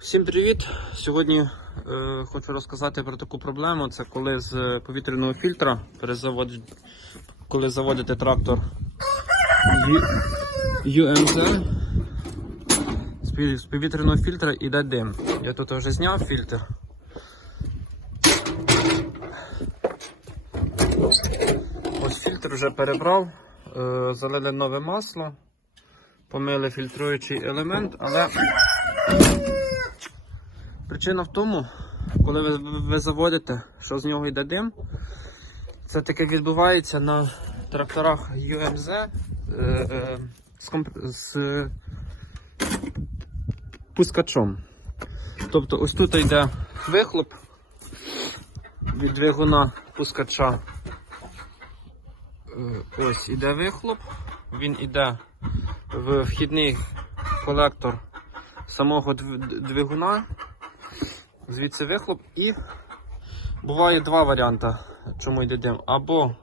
Всім привіт! Сьогодні е, хочу розказати про таку проблему. Це коли з повітряного фільтра коли заводите трактор UMZ, з повітряного фільтра йде дим. Я тут вже зняв фільтр. Ось фільтр вже перебрав, е, залили нове масло, помили фільтруючий елемент, але Причина в тому, коли ви, ви- заводите, що з нього йде дим, це таке відбувається на тракторах UMZ е, е, з, комп- з е, пускачом. Тобто ось тут йде вихлоп від двигуна пускача. Е, Ось іде вихлоп, він іде в вхідний колектор самого двигуна звідси вихлоп і буває два варіанти, чому йде дим. Або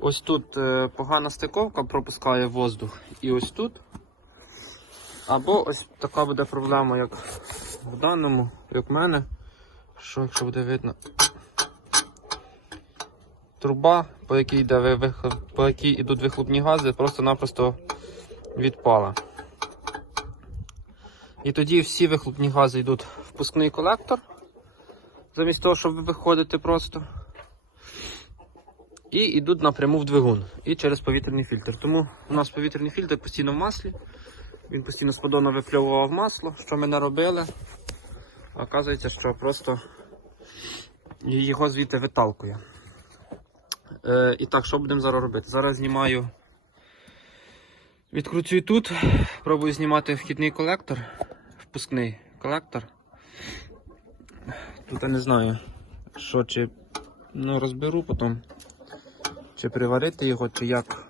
ось тут е, погана стиковка пропускає воздух, і ось тут. Або ось така буде проблема, як в даному, як в мене. Що, якщо буде видно, труба, по якій йде по якій йдуть вихлопні гази, просто-напросто відпала. І тоді всі вихлопні гази йдуть в впускний колектор, замість того, щоб виходити просто. І йдуть напряму в двигун і через повітряний фільтр. Тому у нас повітряний фільтр постійно в маслі. Він постійно з подону випльовував масло, що ми не робили. Оказується, що просто його звідти виталкує. Е, і так, що будемо зараз робити? Зараз знімаю. Відкручую тут, пробую знімати вхідний колектор, впускний колектор. Тут я не знаю, що чи ну, розберу потім, чи приварити його, чи як,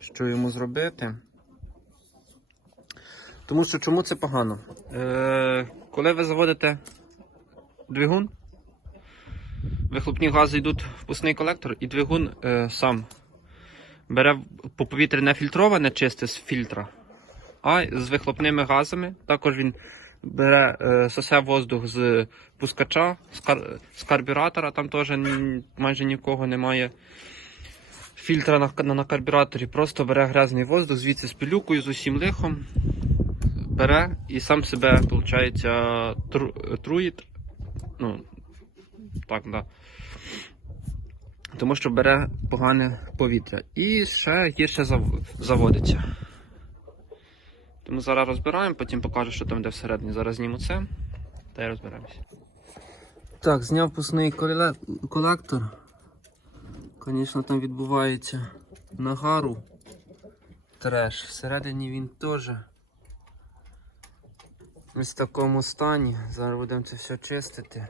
що йому зробити. Тому що чому це погано? Е, коли ви заводите двигун, вихлопні гази йдуть в впускний колектор, і двигун е, сам бере по повітря не фільтроване чисте з фільтра, а з вихлопними газами. Також він бере е, сосе воздух з пускача, з, кар... з карбюратора, там теж майже нікого немає. Фільтра на, на, на карбюраторі просто бере грязний воздух, звідси з пилюкою, з усім лихом. Бере і сам себе, виходить, тру, труїть. Ну, так, да. Тому що бере погане повітря. І ще гірше заводиться. Тому зараз розбираємо, потім покажу, що там де всередині. Зараз зніму це та й розберемося. Так, зняв пусний колектор. Звісно, там відбувається нагару. Треш. Всередині він теж. Ось в такому стані. Зараз будемо це все чистити.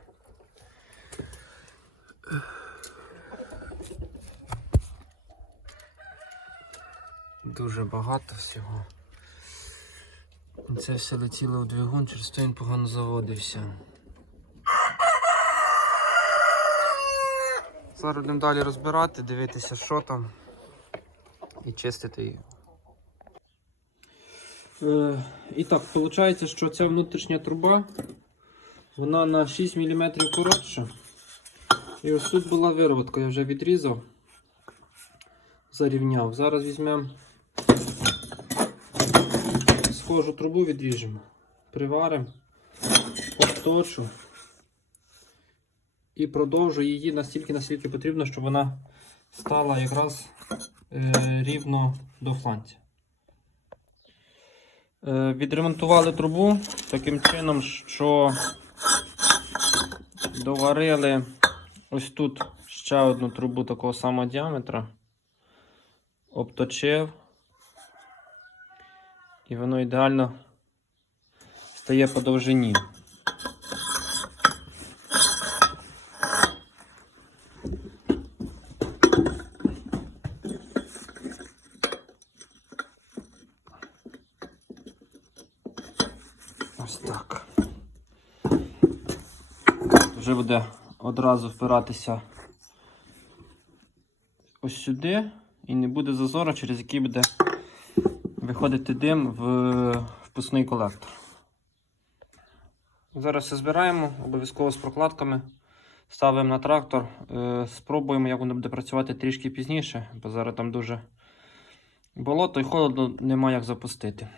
Дуже багато всього. Це все летіло в двигун, через то він погано заводився. Зараз будемо далі розбирати, дивитися, що там, і чистити його. Е, і так, виходить, що ця внутрішня труба вона на 6 мм коротша. І ось тут була виробітка, я вже відрізав, зарівняв. Зараз візьмемо схожу трубу відріжемо, приваримо, обточу і продовжу її настільки, наскільки потрібно, щоб вона стала якраз е, рівно до фланця. Е, відремонтували трубу таким чином, що доварили ось тут ще одну трубу такого самого діаметра, обточив. І воно ідеально стає по довжині. Ось так. Вже буде одразу впиратися ось сюди і не буде зазору, через який буде виходити дим в впускний колектор. Зараз все збираємо, обов'язково з прокладками. Ставимо на трактор. Е, спробуємо, як воно буде працювати трішки пізніше, бо зараз там дуже болото і холодно, нема як запустити.